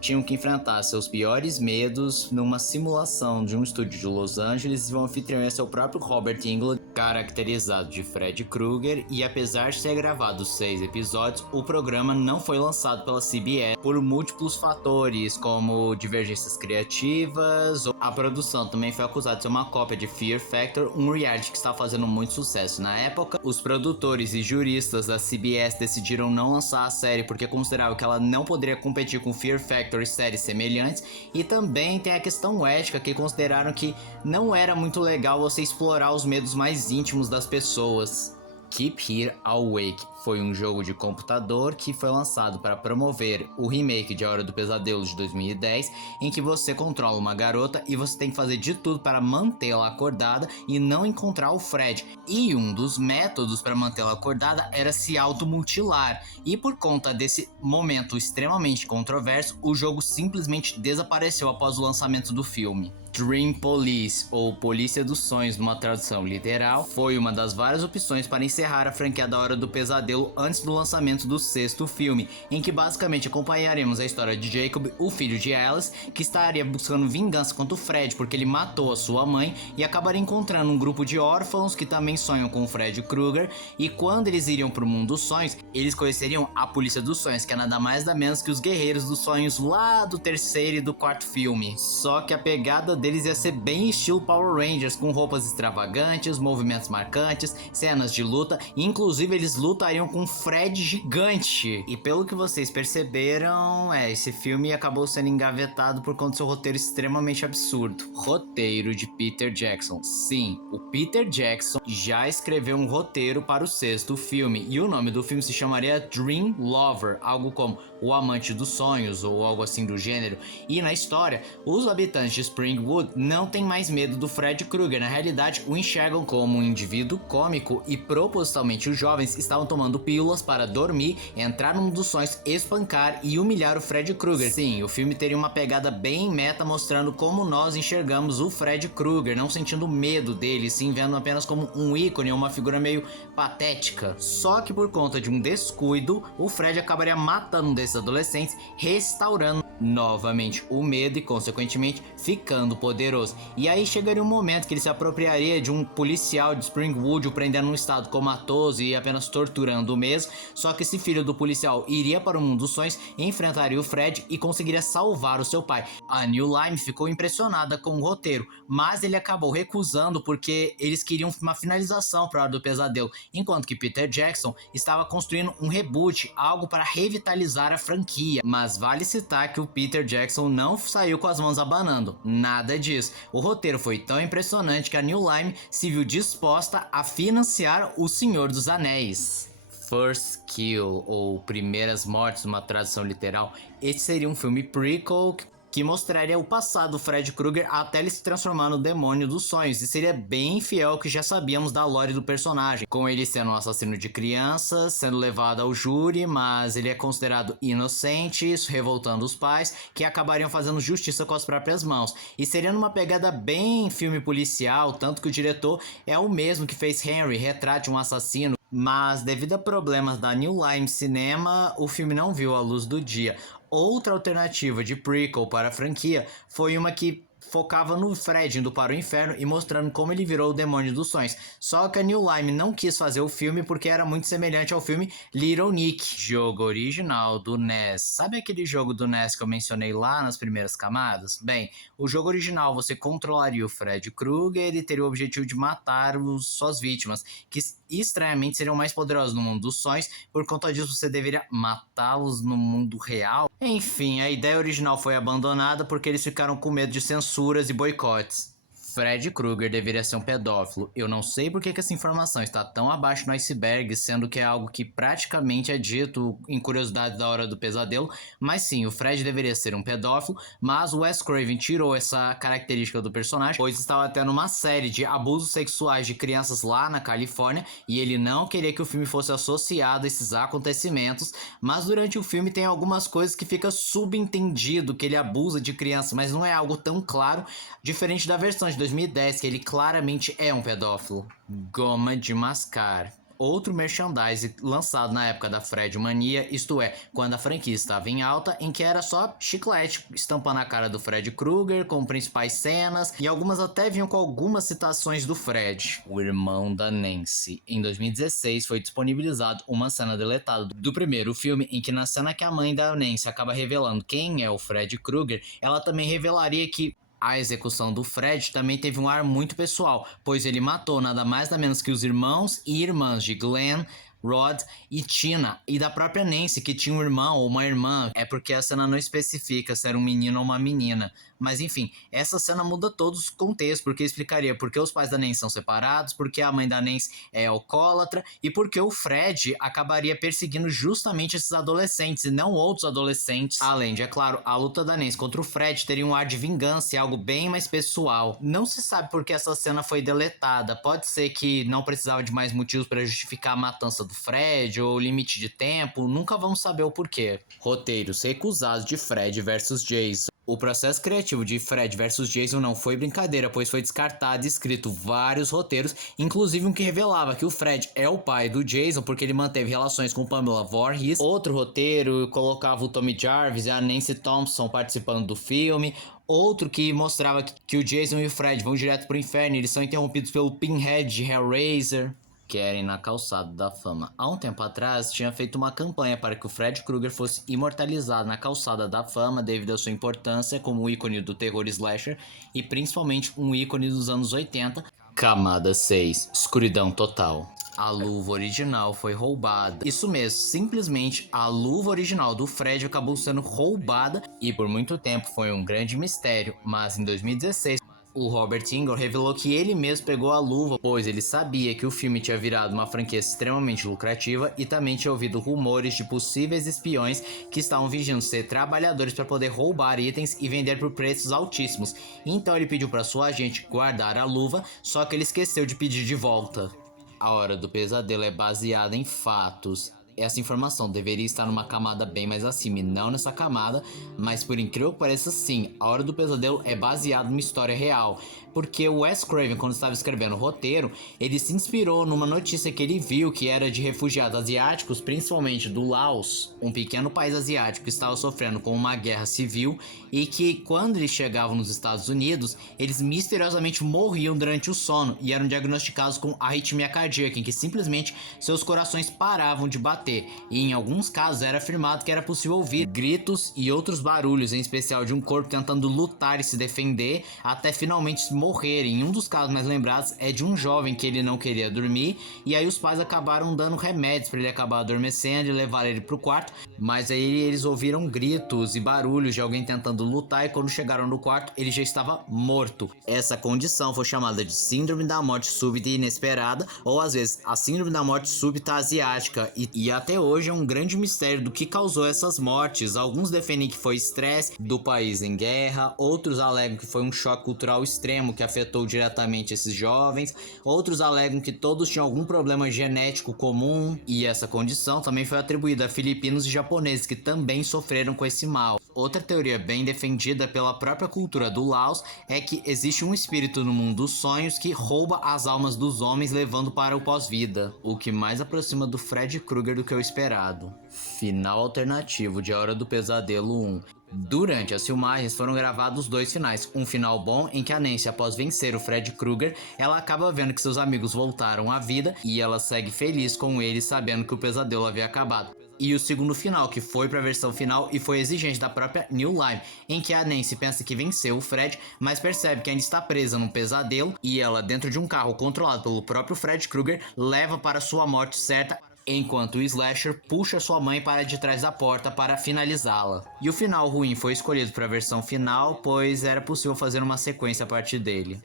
tinham que enfrentar seus piores medos numa simulação de um estúdio de Los Angeles, e o anfitrião é seu próprio Robert Englund, caracterizado de Fred Krueger, e apesar de ter gravado 6 episódios, o programa não foi lançado pela CBS por múltiplos fatores, como divergências criativas. A produção também foi acusada de ser uma cópia de Fear Factor, um reality que estava fazendo muito sucesso na época. Os produtores e juristas da CBS decidiram não lançar a série porque consideravam que ela não poderia competir com Fear Factor e séries semelhantes, e também tem a questão ética, que consideraram que não era muito legal você explorar os medos mais íntimos das pessoas. Keep Here Awake foi um jogo de computador que foi lançado para promover o remake de A Hora do Pesadelo de 2010, em que você controla uma garota e você tem que fazer de tudo para mantê-la acordada e não encontrar o Fred. E um dos métodos para mantê-la acordada era se automutilar. E por conta desse momento extremamente controverso, o jogo simplesmente desapareceu após o lançamento do filme. Dream Police, ou Polícia dos Sonhos numa tradução literal, foi uma das várias opções para encerrar a franquia da Hora do Pesadelo antes do lançamento do sexto filme, em que basicamente acompanharemos a história de Jacob, o filho de Alice, que estaria buscando vingança contra o Fred porque ele matou a sua mãe, e acabaria encontrando um grupo de órfãos que também sonham com o Fred Krueger, e quando eles iriam para o mundo dos sonhos, eles conheceriam a Polícia dos Sonhos, que é nada mais nada menos que os Guerreiros dos Sonhos lá do terceiro e do quarto filme. Só que a pegada deles ia ser bem estilo Power Rangers, com roupas extravagantes, movimentos marcantes, cenas de luta, e inclusive eles lutariam com um Fred gigante. E pelo que vocês perceberam, esse filme acabou sendo engavetado por conta do seu roteiro extremamente absurdo. Roteiro de Peter Jackson. Sim, o Peter Jackson já escreveu um roteiro para o sexto filme, e o nome do filme se chamaria Dream Lover, algo como O Amante dos Sonhos, ou algo assim do gênero. E na história, os habitantes de Springwood não têm mais medo do Fred Krueger. Na realidade, o enxergam como um indivíduo cômico, e propositalmente os jovens estavam tomando pílulas para dormir, entrar no mundo dos sonhos, espancar e humilhar o Fred Krueger. Sim, o filme teria uma pegada bem meta, mostrando como nós enxergamos o Fred Krueger, não sentindo medo dele, sim vendo apenas como um ícone, uma figura meio patética. Só que por conta de um descuido, o Fred acabaria matando um desses adolescentes, restaurando novamente o medo e consequentemente ficando poderoso. E aí chegaria um momento que ele se apropriaria de um policial de Springwood, o prendendo num estado comatoso e apenas torturando o mesmo. Só que esse filho do policial iria para o mundo dos sonhos, enfrentaria o Fred e conseguiria salvar o seu pai. A New Line ficou impressionada com o roteiro, mas ele acabou recusando porque eles queriam uma finalização para a Hora do Pesadelo, enquanto que Peter Jackson estava construindo um reboot, algo para revitalizar a franquia. Mas vale citar que o Peter Jackson não saiu com as mãos abanando, nada disso. O roteiro foi tão impressionante que a New Line se viu disposta a financiar O Senhor dos Anéis. First Kill, ou Primeiras Mortes, uma tradução literal. Esse seria um filme prequel que mostraria o passado do Fred Krueger até ele se transformar no demônio dos sonhos, e seria bem fiel ao que já sabíamos da lore do personagem, com ele sendo um assassino de crianças, sendo levado ao júri, mas ele é considerado inocente, isso revoltando os pais, que acabariam fazendo justiça com as próprias mãos. E seria numa pegada bem filme policial, tanto que o diretor é o mesmo que fez Henry, Retrato de um Assassino, mas devido a problemas da New Line Cinema, o filme não viu a luz do dia. Outra alternativa de prequel para a franquia foi uma que focava no Fred indo para o inferno e mostrando como ele virou o demônio dos sonhos. Só que a New Line não quis fazer o filme porque era muito semelhante ao filme Little Nick, jogo original do NES. Sabe aquele jogo do NES que eu mencionei lá nas primeiras camadas? Bem, o jogo original você controlaria o Fred Krueger e teria o objetivo de matar suas vítimas, que estranhamente seriam mais poderosos no mundo dos sonhos. Por conta disso você deveria matá-los no mundo real. Enfim, a ideia original foi abandonada porque eles ficaram com medo de censuras e boicotes. Fred Krueger deveria ser um pedófilo. Eu não sei por que essa informação está tão abaixo no iceberg, sendo que é algo que praticamente é dito em Curiosidades da Hora do Pesadelo, mas sim, o Fred deveria ser um pedófilo, mas o Wes Craven tirou essa característica do personagem, pois estava tendo uma série de abusos sexuais de crianças lá na Califórnia, e ele não queria que o filme fosse associado a esses acontecimentos, mas durante o filme tem algumas coisas que fica subentendido que ele abusa de crianças, mas não é algo tão claro, diferente da versão de 2010, que ele claramente é um pedófilo. Goma de mascar. Outro merchandise lançado na época da Fred Mania, isto é, quando a franquia estava em alta, em que era só chiclete estampando a cara do Fred Krueger com principais cenas, e algumas até vinham com algumas citações do Fred, o irmão da Nancy. Em 2016 foi disponibilizado uma cena deletada do primeiro filme, em que na cena que a mãe da Nancy acaba revelando quem é o Fred Krueger, ela também revelaria que a execução do Fred também teve um ar muito pessoal, pois ele matou nada mais nada menos que os irmãos e irmãs de Glenn, Rod e Tina, e da própria Nancy, que tinha um irmão ou uma irmã. É porque a cena não especifica se era um menino ou uma menina. Mas enfim, essa cena muda todos os contextos, porque explicaria porque os pais da Nancy são separados, porque a mãe da Nancy é alcoólatra, e porque o Fred acabaria perseguindo justamente esses adolescentes e não outros adolescentes. Além de, é claro, a luta da Nancy contra o Fred teria um ar de vingança e algo bem mais pessoal. Não se sabe por que essa cena foi deletada. Pode ser que não precisava de mais motivos para justificar a matança do Fred ou limite de tempo, nunca vamos saber o porquê. Roteiros recusados de Fred vs Jason. O processo criativo de Fred versus Jason não foi brincadeira, pois foi descartado e escrito vários roteiros, inclusive um que revelava que o Fred é o pai do Jason porque ele manteve relações com Pamela Voorhees. Outro roteiro colocava o Tommy Jarvis e a Nancy Thompson participando do filme. Outro que mostrava que o Jason e o Fred vão direto pro inferno e eles são interrompidos pelo Pinhead de Hellraiser. Querem na calçada da fama. Há um tempo atrás, tinha feito uma campanha para que o Fred Krueger fosse imortalizado na calçada da fama devido à sua importância como ícone do terror slasher e principalmente um ícone dos anos 80. Camada 6. Escuridão total. A luva original foi roubada. Isso mesmo, simplesmente a luva original do Fred acabou sendo roubada e por muito tempo foi um grande mistério, mas em 2016 o Robert Englund revelou que ele mesmo pegou a luva, pois ele sabia que o filme tinha virado uma franquia extremamente lucrativa e também tinha ouvido rumores de possíveis espiões que estavam fingindo ser trabalhadores para poder roubar itens e vender por preços altíssimos. Então ele pediu para sua agente guardar a luva, só que ele esqueceu de pedir de volta. A Hora do Pesadelo é baseada em fatos. Essa informação deveria estar numa camada bem mais acima e não nessa camada, mas por incrível que pareça, sim, A Hora do Pesadelo é baseada numa história real, porque o Wes Craven, quando estava escrevendo o roteiro, ele se inspirou numa notícia que ele viu que era de refugiados asiáticos, principalmente do Laos, um pequeno país asiático que estava sofrendo com uma guerra civil e que quando eles chegavam nos Estados Unidos, eles misteriosamente morriam durante o sono e eram diagnosticados com arritmia cardíaca, em que simplesmente seus corações paravam de bater. E em alguns casos era afirmado que era possível ouvir gritos e outros barulhos, em especial de um corpo tentando lutar e se defender até finalmente morrer. Em um dos casos mais lembrados é de um jovem que ele não queria dormir e aí os pais acabaram dando remédios para ele acabar adormecendo e levar ele pro quarto, mas aí eles ouviram gritos e barulhos de alguém tentando lutar e quando chegaram no quarto ele já estava morto. Essa condição foi chamada de síndrome da morte súbita e inesperada, ou às vezes a síndrome da morte súbita asiática, e até hoje é um grande mistério do que causou essas mortes. Alguns defendem que foi estresse do país em guerra, outros alegam que foi um choque cultural extremo que afetou diretamente esses jovens, outros alegam que todos tinham algum problema genético comum, e essa condição também foi atribuída a filipinos e japoneses que também sofreram com esse mal. Outra teoria bem defendida pela própria cultura do Laos é que existe um espírito no mundo dos sonhos que rouba as almas dos homens levando para o pós-vida, o que mais aproxima do Fred Krueger do que o esperado. Final alternativo de A Hora do Pesadelo 1. Durante as filmagens foram gravados dois finais, um final bom em que a Nancy, após vencer o Fred Krueger, ela acaba vendo que seus amigos voltaram à vida e ela segue feliz com eles sabendo que o pesadelo havia acabado. E o segundo final, que foi para a versão final e foi exigente da própria New Line, em que a Nancy pensa que venceu o Fred, mas percebe que ainda está presa num pesadelo e ela, dentro de um carro controlado pelo próprio Fred Krueger, leva para sua morte certa, enquanto o slasher puxa sua mãe para de trás da porta para finalizá-la. E o final ruim foi escolhido para a versão final, pois era possível fazer uma sequência a partir dele.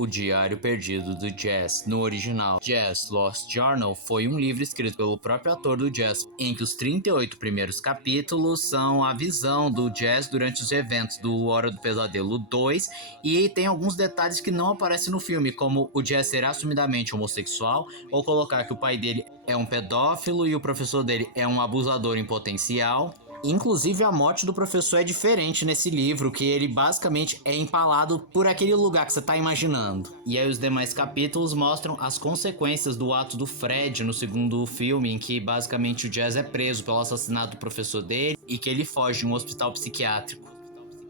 O Diário Perdido do Jazz. No original, Jazz Lost Journal foi um livro escrito pelo próprio ator do Jazz, em que os 38 primeiros capítulos são a visão do Jazz durante os eventos do Hora do Pesadelo 2, e tem alguns detalhes que não aparecem no filme, como o Jazz ser assumidamente homossexual, ou colocar que o pai dele é um pedófilo e o professor dele é um abusador em potencial. Inclusive a morte do professor é diferente nesse livro, que ele basicamente é empalado por aquele lugar que você tá imaginando. E aí os demais capítulos mostram as consequências do ato do Fred no segundo filme, em que basicamente o Jazz é preso pelo assassinato do professor dele e que ele foge de um hospital psiquiátrico.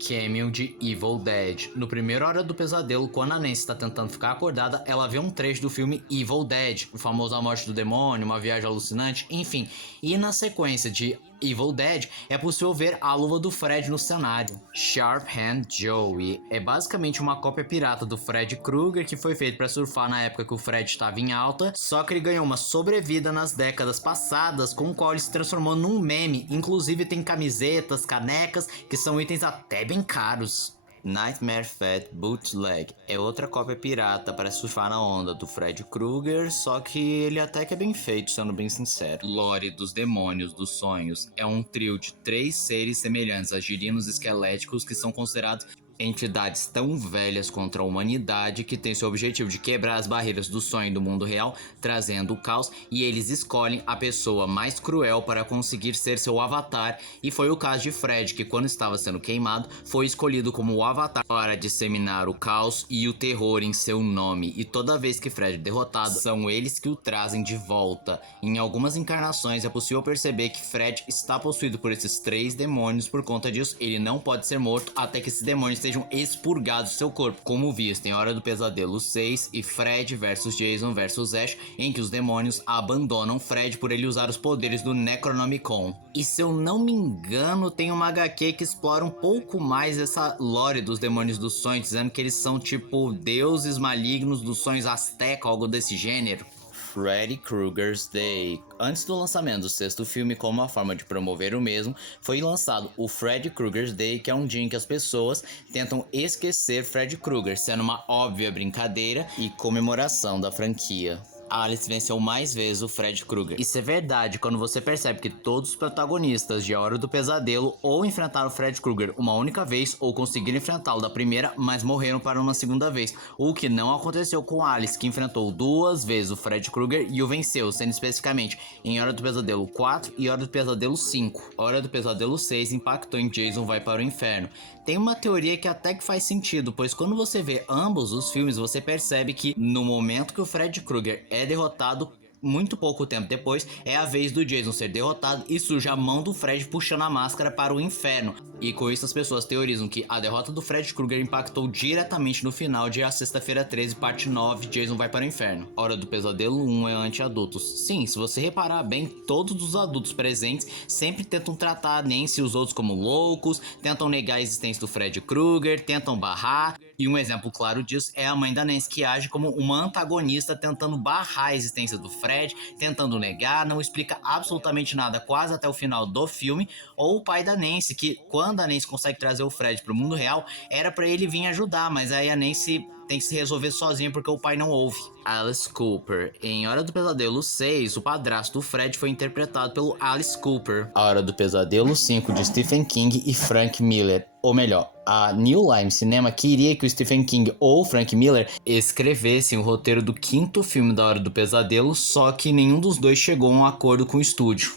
Cameo de Evil Dead. No primeiro Hora do Pesadelo, quando a Nancy está tentando ficar acordada, ela vê um trecho do filme Evil Dead, o famoso A Morte do Demônio, uma viagem alucinante, enfim. E na sequência de Evil Dead, é possível ver a luva do Fred no cenário. Sharp Hand Joey é basicamente uma cópia pirata do Fred Krueger que foi feito para surfar na época que o Fred estava em alta, só que ele ganhou uma sobrevida nas décadas passadas, com o qual ele se transformou num meme. Inclusive tem camisetas, canecas, que são itens até bem caros. Nightmare Fat Bootleg é outra cópia pirata para surfar na onda do Fred Krueger, só que ele até que é bem feito, sendo bem sincero. Lore dos Demônios dos Sonhos é um trio de 3 seres semelhantes a girinos esqueléticos que são considerados Entidades tão velhas contra a humanidade que têm seu objetivo de quebrar as barreiras do sonho do mundo real, trazendo o caos, e eles escolhem a pessoa mais cruel para conseguir ser seu avatar, e foi o caso de Fred, que quando estava sendo queimado, foi escolhido como o avatar para disseminar o caos e o terror em seu nome, e toda vez que Fred é derrotado, são eles que o trazem de volta. Em algumas encarnações é possível perceber que Fred está possuído por esses 3 demônios, por conta disso ele não pode ser morto até que esses demônios sejam expurgados do seu corpo, como visto em Hora do Pesadelo 6 e Fred vs Jason vs Ash, em que os demônios abandonam Fred por ele usar os poderes do Necronomicon. E se eu não me engano, tem uma HQ que explora um pouco mais essa lore dos demônios dos sonhos, dizendo que eles são tipo deuses malignos dos sonhos azteca, algo desse gênero. Freddy Krueger's Day. Antes do lançamento do 6º filme, como uma forma de promover o mesmo, foi lançado o Freddy Krueger's Day, que é um dia em que as pessoas tentam esquecer Freddy Krueger, sendo uma óbvia brincadeira e comemoração da franquia. Alice venceu mais vezes o Freddy Krueger. Isso é verdade quando você percebe que todos os protagonistas de A Hora do Pesadelo ou enfrentaram o Freddy Krueger uma única vez ou conseguiram enfrentá-lo da primeira, mas morreram para uma segunda vez. O que não aconteceu com Alice, que enfrentou 2 vezes o Freddy Krueger e o venceu, sendo especificamente em Hora do Pesadelo 4 e Hora do Pesadelo 5. Hora do Pesadelo 6 impactou em Jason Vai para o Inferno. Tem uma teoria que até que faz sentido, pois quando você vê ambos os filmes, você percebe que no momento que o Freddy Krueger é derrotado, muito pouco tempo depois, é a vez do Jason ser derrotado e surge a mão do Fred puxando a máscara para o inferno. E com isso as pessoas teorizam que a derrota do Fred Krueger impactou diretamente no final de A Sexta-feira 13, parte 9, Jason Vai para o Inferno. Hora do Pesadelo 1 é anti-adultos. Sim, se você reparar bem, todos os adultos presentes sempre tentam tratar a Nancy e os outros como loucos, tentam negar a existência do Fred Krueger, tentam barrar. E um exemplo claro disso é a mãe da Nancy, que age como uma antagonista tentando barrar a existência do Fred, tentando negar, não explica absolutamente nada quase até o final do filme. Ou o pai da Nancy, que quando a Nancy consegue trazer o Fred pro mundo real, era pra ele vir ajudar, mas aí a Nancy tem que se resolver sozinha porque o pai não ouve. Alice Cooper. Em Hora do Pesadelo 6, o padrasto do Fred foi interpretado pelo Alice Cooper. A Hora do Pesadelo 5, de Stephen King e Frank Miller. Ou melhor, a New Line Cinema queria que o Stephen King ou o Frank Miller escrevessem o roteiro do 5º filme da Hora do Pesadelo, só que nenhum dos dois chegou a um acordo com o estúdio.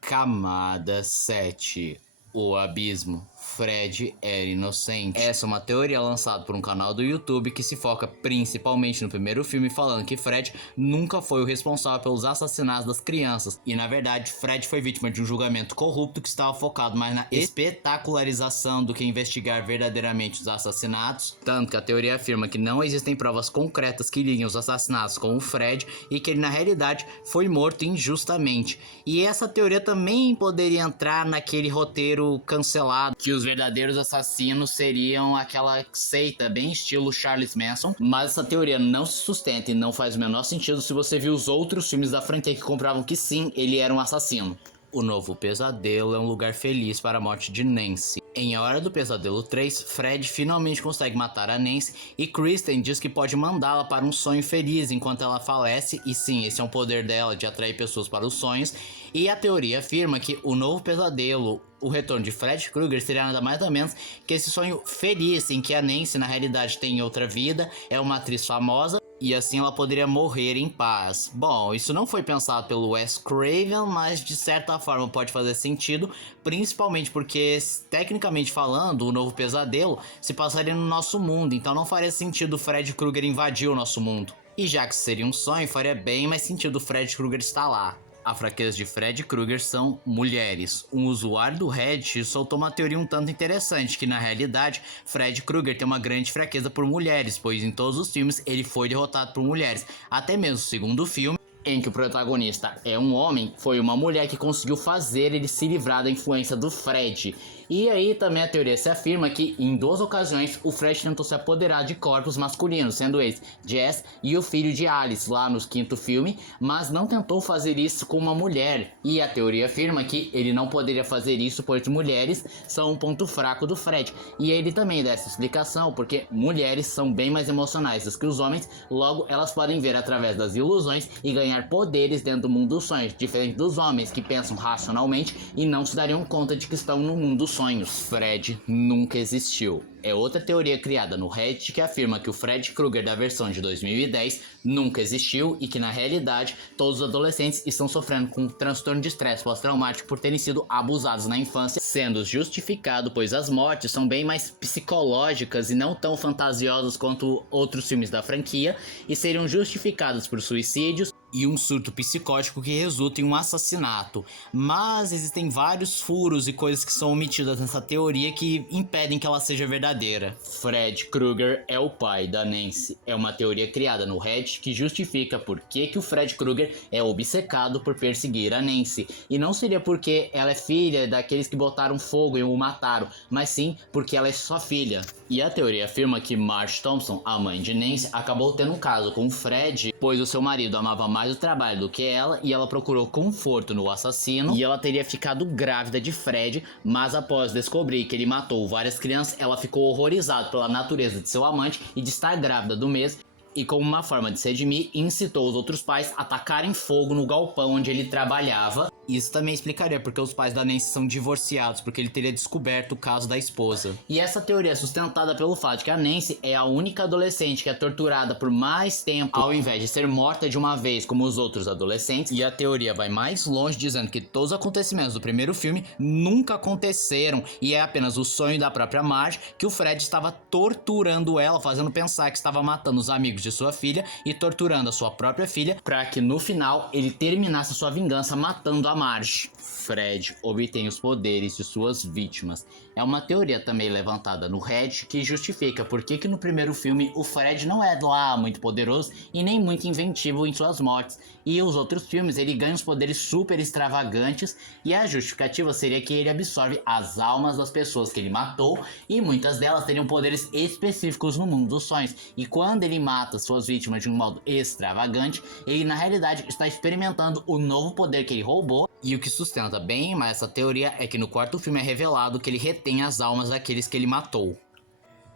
Camada 7. O Abismo. Fred era inocente. Essa é uma teoria lançada por um canal do YouTube que se foca principalmente no primeiro filme, falando que Fred nunca foi o responsável pelos assassinatos das crianças. E na verdade, Fred foi vítima de um julgamento corrupto que estava focado mais na espetacularização do que investigar verdadeiramente os assassinatos. Tanto que a teoria afirma que não existem provas concretas que liguem os assassinatos com o Fred e que ele na realidade foi morto injustamente. E essa teoria também poderia entrar naquele roteiro cancelado que os verdadeiros assassinos seriam aquela seita bem estilo Charles Manson, mas essa teoria não se sustenta e não faz o menor sentido se você viu os outros filmes da franquia que comprovam que sim, ele era um assassino. O Novo Pesadelo é um lugar feliz para a morte de Nancy. Em A Hora do Pesadelo 3, Fred finalmente consegue matar a Nancy e Kristen diz que pode mandá-la para um sonho feliz enquanto ela falece, e sim, esse é um poder dela de atrair pessoas para os sonhos. E a teoria afirma que o Novo Pesadelo, o retorno de Fred Krueger, seria nada mais ou menos que esse sonho feliz em que a Nancy na realidade tem outra vida, é uma atriz famosa e assim ela poderia morrer em paz. Bom, isso não foi pensado pelo Wes Craven, mas de certa forma pode fazer sentido, principalmente porque, tecnicamente falando, o Novo Pesadelo se passaria no nosso mundo, então não faria sentido o Fred Krueger invadir o nosso mundo. E já que seria um sonho, faria bem mais sentido o Fred Krueger estar lá. A fraqueza de Fred Krueger são mulheres. Um usuário do Reddit soltou uma teoria um tanto interessante, que na realidade Fred Krueger tem uma grande fraqueza por mulheres, pois em todos os filmes ele foi derrotado por mulheres. Até mesmo o segundo filme, em que o protagonista é um homem, foi uma mulher que conseguiu fazer ele se livrar da influência do Fred. E aí também a teoria se afirma que em 2 ocasiões o Fred tentou se apoderar de corpos masculinos, sendo eles Jess e o filho de Alice lá no 5º filme, mas não tentou fazer isso com uma mulher. E a teoria afirma que ele não poderia fazer isso pois mulheres são um ponto fraco do Fred. E ele também dá essa explicação porque mulheres são bem mais emocionais do que os homens, logo elas podem ver através das ilusões e ganhar ganhar poderes dentro do mundo dos sonhos, diferente dos homens que pensam racionalmente e não se dariam conta de que estão no mundo dos sonhos. Fred nunca existiu. É outra teoria criada no Reddit que afirma que o Fred Krueger da versão de 2010 nunca existiu e que na realidade todos os adolescentes estão sofrendo com um transtorno de estresse pós-traumático por terem sido abusados na infância, sendo justificado pois as mortes são bem mais psicológicas e não tão fantasiosas quanto outros filmes da franquia e seriam justificadas por suicídios e um surto psicótico que resulta em um assassinato. Mas existem vários furos e coisas que são omitidas nessa teoria que impedem que ela seja verdadeira. Fred Krueger é o pai da Nancy. É uma teoria criada no Reddit que justifica por que o Fred Krueger é obcecado por perseguir a Nancy. E não seria porque ela é filha daqueles que botaram fogo e o mataram, mas sim porque ela é sua filha. E a teoria afirma que Marge Thompson, a mãe de Nancy, acabou tendo um caso com o Fred, pois o seu marido amava mais o trabalho do que ela e ela procurou conforto no assassino e ela teria ficado grávida de Fred, mas após descobrir que ele matou várias crianças, ela ficou horrorizada pela natureza de seu amante e de estar grávida do mesmo. E como uma forma de se redimir, incitou os outros pais a tacarem fogo no galpão onde ele trabalhava. Isso também explicaria porque os pais da Nancy são divorciados, porque ele teria descoberto o caso da esposa. E essa teoria é sustentada pelo fato de que a Nancy é a única adolescente que é torturada por mais tempo, ao invés de ser morta de uma vez como os outros adolescentes. E a teoria vai mais longe, dizendo que todos os acontecimentos do primeiro filme nunca aconteceram e é apenas o sonho da própria Marge, que o Fred estava torturando ela, fazendo pensar que estava matando os amigos de sua filha e torturando a sua própria filha, para que no final ele terminasse sua vingança matando a Marge. Fred obtém os poderes de suas vítimas. É uma teoria também levantada no Reddit que justifica por que no primeiro filme o Fred não é lá muito poderoso e nem muito inventivo em suas mortes, e os outros filmes ele ganha os poderes super extravagantes, e a justificativa seria que ele absorve as almas das pessoas que ele matou e muitas delas teriam poderes específicos no mundo dos sonhos, e quando ele mata suas vítimas de um modo extravagante, ele na realidade está experimentando o novo poder que ele roubou. E o que sustenta bem mais essa teoria é que no quarto filme é revelado que ele retém as almas daqueles que ele matou.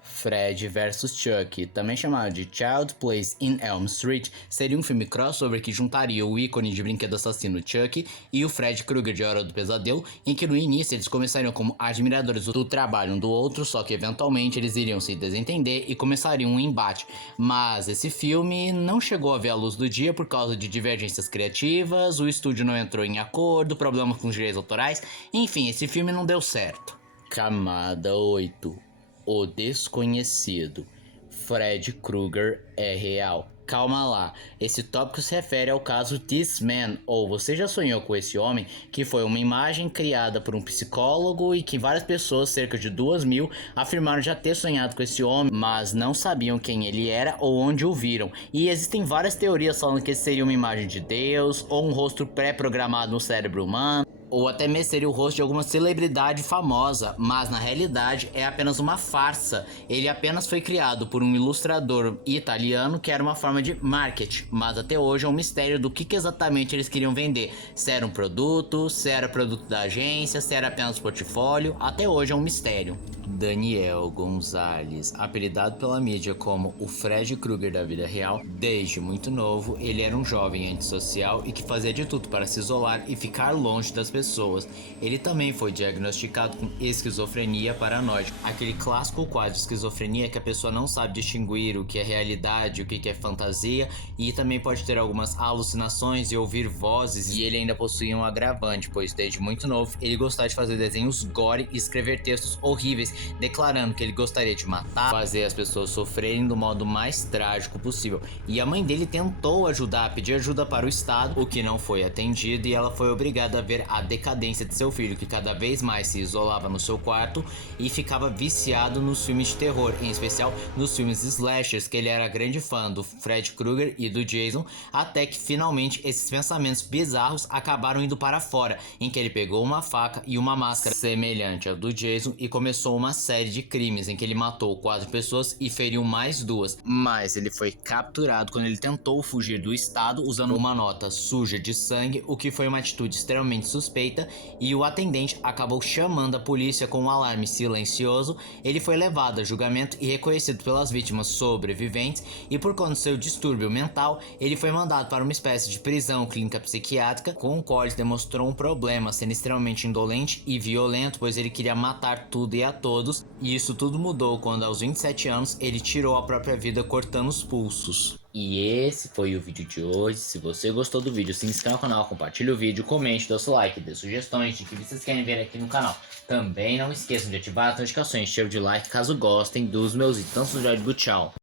Fred vs Chuck, também chamado de Child Plays in Elm Street, seria um filme crossover que juntaria o ícone de brinquedo assassino Chuck e o Fred Krueger de Hora do Pesadelo, em que no início eles começariam como admiradores do trabalho um do outro, só que eventualmente eles iriam se desentender e começariam um embate. Mas esse filme não chegou a ver a luz do dia por causa de divergências criativas, o estúdio não entrou em acordo, problemas com os direitos autorais, enfim, esse filme não deu certo. Camada 8. O desconhecido. Fred Krueger é real. Calma lá, esse tópico se refere ao caso This Man, ou Você Já Sonhou com Esse Homem, que foi uma imagem criada por um psicólogo e que várias pessoas, cerca de 2.000, afirmaram já ter sonhado com esse homem, mas não sabiam quem ele era ou onde o viram. E existem várias teorias falando que esse seria uma imagem de Deus, ou um rosto pré-programado no cérebro humano, ou até mesmo seria o rosto de alguma celebridade famosa, mas na realidade é apenas uma farsa. Ele apenas foi criado por um ilustrador italiano que era uma forma de marketing, mas até hoje é um mistério do que exatamente eles queriam vender. Se era um produto, se era produto da agência, se era apenas portfólio, até hoje é um mistério. Daniel Gonzalez, apelidado pela mídia como o Fred Krueger da vida real, desde muito novo ele era um jovem antissocial e que fazia de tudo para se isolar e ficar longe das pessoas. Ele também foi diagnosticado com esquizofrenia paranoide, aquele clássico quadro de esquizofrenia que a pessoa não sabe distinguir o que é realidade, o que é fantasia, e também pode ter algumas alucinações e ouvir vozes, e ele ainda possuía um agravante, pois desde muito novo ele gostava de fazer desenhos gore e escrever textos horríveis, declarando que ele gostaria de matar, fazer as pessoas sofrerem do modo mais trágico possível. E a mãe dele tentou ajudar, pedir ajuda para o Estado, o que não foi atendido, e ela foi obrigada a ver a decadência de seu filho, que cada vez mais se isolava no seu quarto e ficava viciado nos filmes de terror, em especial nos filmes slashers, que ele era grande fã do Fred Krueger e do Jason, até que finalmente esses pensamentos bizarros acabaram indo para fora, em que ele pegou uma faca e uma máscara semelhante à do Jason e começou uma série de crimes em que ele matou 4 pessoas e feriu mais 2, mas ele foi capturado quando ele tentou fugir do estado usando uma nota suja de sangue, o que foi uma atitude extremamente suspeita, e o atendente acabou chamando a polícia com um alarme silencioso. Ele foi levado a julgamento e reconhecido pelas vítimas sobreviventes, e por conta do seu distúrbio mental, ele foi mandado para uma espécie de prisão clínica psiquiátrica, com o qual ele demonstrou um problema, sendo extremamente indolente e violento, pois ele queria matar tudo e a todos, e isso tudo mudou quando aos 27 anos ele tirou a própria vida cortando os pulsos. E esse foi o vídeo de hoje. Se você gostou do vídeo, se inscreva no canal, compartilhe o vídeo, comente, dê seu like, dê sugestões de que vocês querem ver aqui no canal. Também não esqueçam de ativar as notificações, cheiro de like caso gostem dos meus vídeos. Então, tchau.